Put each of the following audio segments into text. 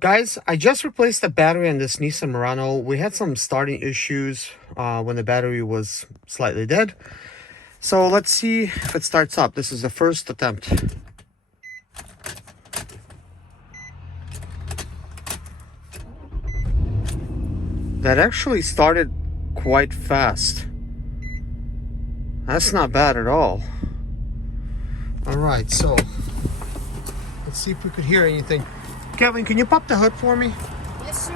Guys, I just replaced the battery on this Nissan Murano. We had some starting issues when the battery was slightly dead. So let's see if it starts up. This is the first attempt. That actually started quite fast. That's not bad at all. All right, so let's see if we could hear anything. Kevin, can you pop the hood for me? Yes, sir.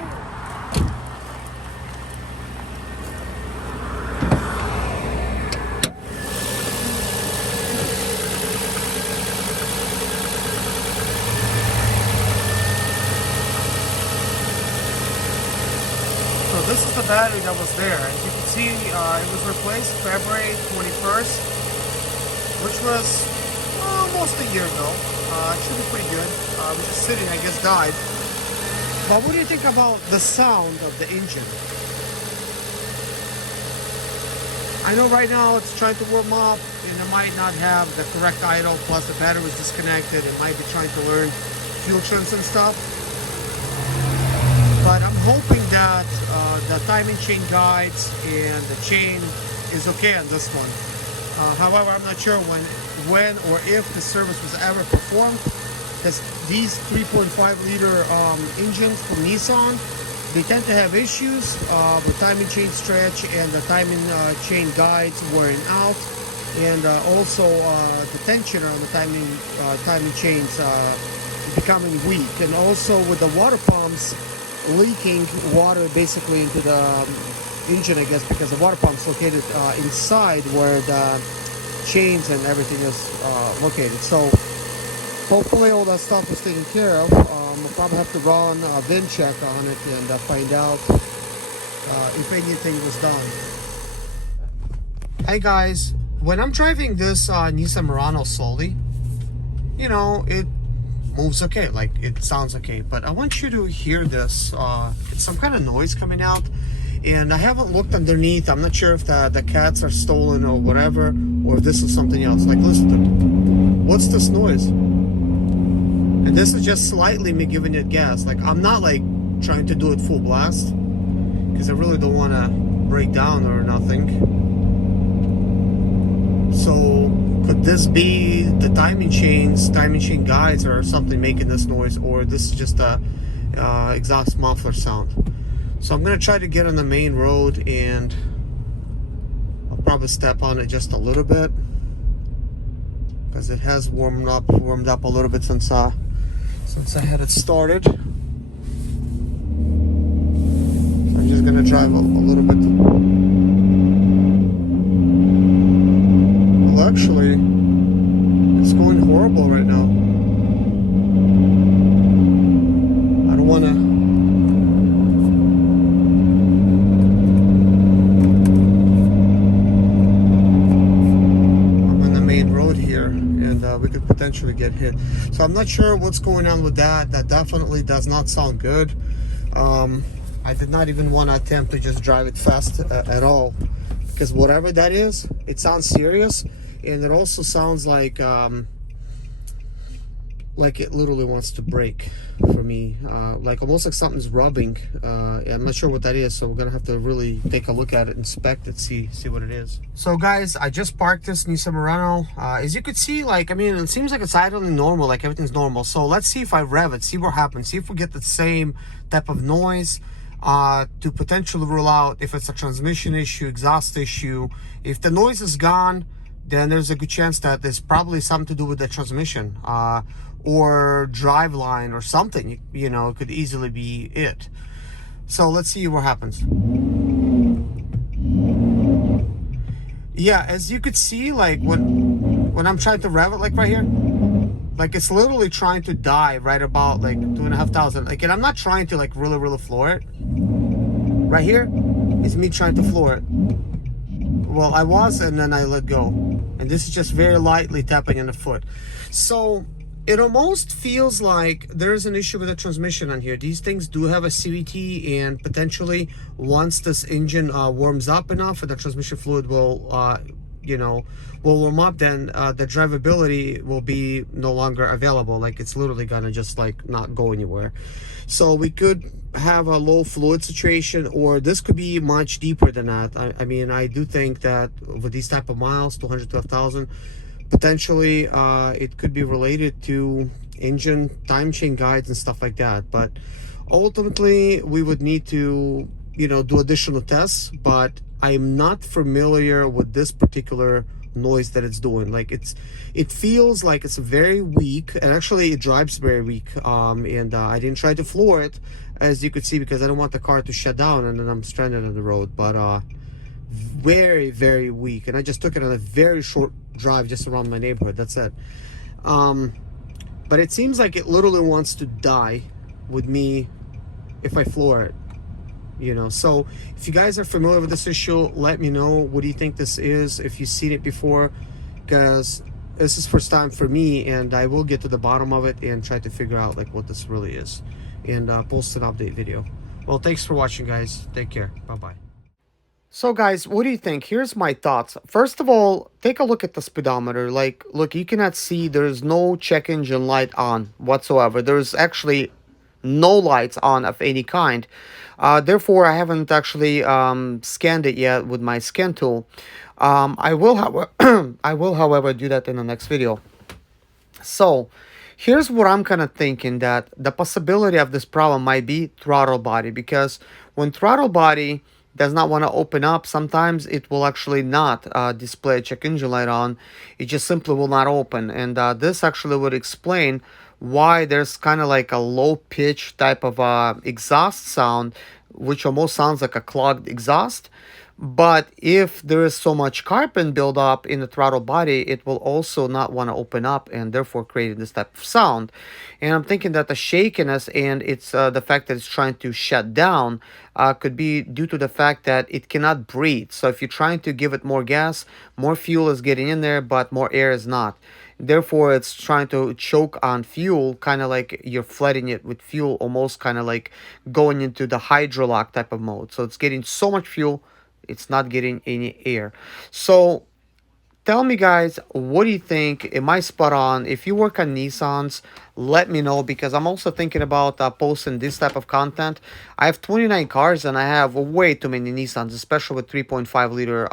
So this is the battery that was there. As you can see, it was replaced February 21st, which was almost a year ago. It should be pretty good. It was just sitting, I guess, died. But what do you think about the sound of the engine? I know right now it's trying to warm up and it might not have the correct idle, plus the battery was disconnected. It might be trying to learn fuel trims and stuff. But I'm hoping that the timing chain guides and the chain is okay on this one. However, I'm not sure when or if the service was ever performed. Because these 3.5 liter engines from Nissan, they tend to have issues with timing chain stretch and the timing chain guides wearing out, and also the tension on the timing chains becoming weak, and also with the water pumps leaking water basically into the engine, I guess, because the water pump's located inside where the chains and everything is located. So hopefully all that stuff is taken care of. I'll probably have to run a VIN check on it and find out if anything was done. Hey guys, when I'm driving this Nissan Murano solely, you know, it moves okay, like it sounds okay, but I want you to hear this. It's some kind of noise coming out, and I haven't looked underneath. I'm not sure if the cats are stolen or whatever, or if this is something else. Like, listen to it. What's this noise? And this is just slightly me giving it gas. Like, I'm not like trying to do it full blast because I really don't want to break down or nothing. So could this be the timing chain guides or something making this noise, or this is just a exhaust muffler sound? So I'm gonna try to get on the main road, and I'll probably step on it just a little bit because it has warmed up a little bit since I had it started. So I'm just gonna drive a little bit. Well, actually, it's going horrible right now. I don't wanna. I'm on the main road here, and we could potentially get hit. So I'm not sure what's going on with that. That definitely does not sound good. I did not even want to attempt to just drive it fast at all, because whatever that is, it sounds serious, and it also sounds like it literally wants to break for me, like almost like something's rubbing. I'm not sure what that is, so we're gonna have to really take a look at it, inspect it, see what it is. So guys, I just parked this Nissan Murano. As you could see, like, I mean, it seems like it's idling normal, like everything's normal. So let's see if I rev it, see what happens, see if we get the same type of noise, to potentially rule out if it's a transmission issue, exhaust issue. If the noise is gone, then there's a good chance that there's probably something to do with the transmission, or drive line or something. You know, it could easily be it. So let's see what happens. Yeah, as you could see, like when I'm trying to rev it, like right here, like it's literally trying to die right about like 2,500. Like, and I'm not trying to like really floor it. Right here is me trying to floor it. Well, I was, and then I let go, and this is just very lightly tapping in the foot. So it almost feels like there's an issue with the transmission on here. These things do have a CVT, and potentially once this engine warms up enough, the transmission fluid will you know, will warm up, then the drivability will be no longer available. Like it's literally gonna just like not go anywhere. So we could have a low fluid situation, or this could be much deeper than that. I mean, I do think that with these type of miles, 212,000, potentially it could be related to engine time chain guides and stuff like that. But ultimately we would need to, you know, do additional tests. But I'm not familiar with this particular noise that it's doing. Like it feels like it's very weak, and actually it drives very weak. And I didn't try to floor it, as you could see, because I don't want the car to shut down and then I'm stranded on the road. But very, very weak, and I just took it on a very short drive just around my neighborhood. That's it. But it seems like it literally wants to die with me if I floor it, you know. So if you guys are familiar with this issue, let me know. What do you think this is, if you've seen it before? Because this is first time for me, and I will get to the bottom of it and try to figure out like what this really is, and post an update video. Well, thanks for watching, guys. Take care. Bye-bye. So guys, what do you think? Here's my thoughts. First of all, take a look at the speedometer. Like, look, you cannot see, there's no check engine light on whatsoever. There's actually no lights on of any kind. Therefore, I haven't actually scanned it yet with my scan tool. I will, however, however, do that in the next video. So, here's what I'm kind of thinking, that the possibility of this problem might be throttle body, because when throttle body does not want to open up, sometimes it will actually not display a check engine light on. It just simply will not open, and this actually would explain why there's kind of like a low pitch type of exhaust sound, which almost sounds like a clogged exhaust. But if there is so much carbon buildup in the throttle body, it will also not want to open up, and therefore creating this type of sound. And I'm thinking that the shakiness and it's the fact that it's trying to shut down could be due to the fact that it cannot breathe. So if you're trying to give it more gas, more fuel is getting in there, but more air is not. Therefore, it's trying to choke on fuel, kind of like you're flooding it with fuel, almost kind of like going into the hydrolock type of mode. So it's getting so much fuel, it's not getting any air. So tell me, guys, what do you think? Am I spot on? If you work on Nissans, let me know, because I'm also thinking about posting this type of content. I have 29 cars and I have way too many Nissans, especially with 3.5 liter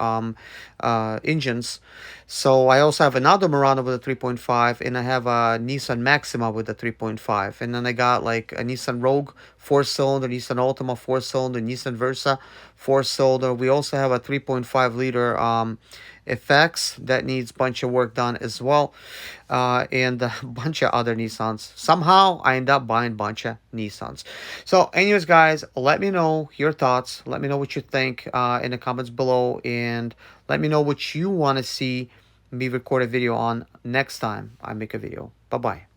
engines. So I also have another Murano with a 3.5, and I have a Nissan Maxima with a 3.5, and then I got like a Nissan Rogue 4-cylinder, Nissan Altima 4-cylinder, Nissan Versa 4-cylinder. We also have a 3.5 liter FX that needs a bunch of work done as well, and a bunch of other Nissans. Somehow I end up buying a bunch of Nissans. So anyways, guys, let me know your thoughts. Let me know what you think in the comments below, and let me know what you want to see me record a video on next time I make a video. Bye bye.